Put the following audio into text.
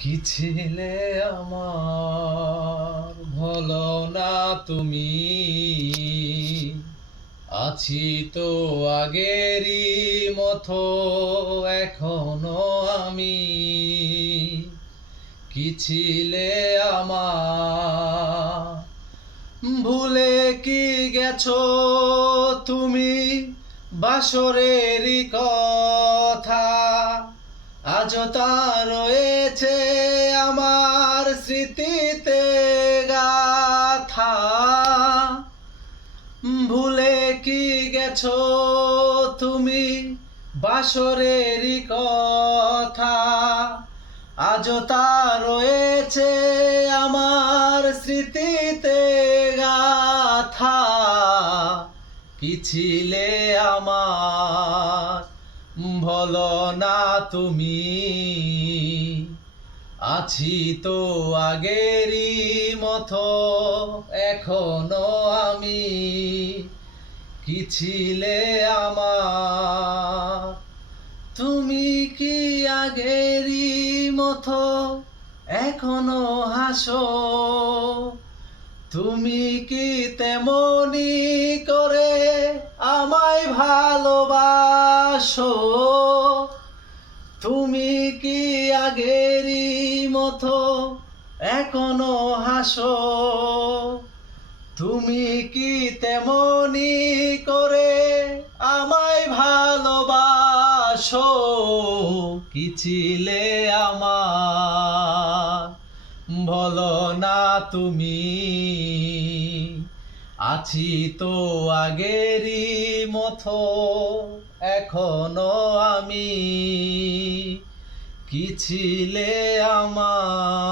কি ছিলে আমার ভুলো না তুমি, আছি তো আগেরই মতো এখনো আমি। কি ছিলে আমার ভুলে কি গেছো তুমি বাসরেরই কথা, আজও তা রয়েছে আমার স্মৃতিতে গাথা। ভুলে কি গেছো তুমি বাসরেরই কথা, আজও তা রয়েছে আমার স্মৃতিতে গাথা। কি ছিলে আমার ভুলো না তুমি, আছি তো আগেরই মতো এখনো আমি। কি ছিলে আমার তুমি কি আগেরই মতো এখনো হাসো, তুমি কি তেমনি করে আমায় ভালোবাসো। তুমি কি আগেরই মতো এখনো হাসো, তুমি কি তেমনি করে আমায় ভালোবাসো। কি ছিলে আমার বলো না তুমি, আছি তো আগেরই মতো এখনো আমি। কি ছিলে আমার।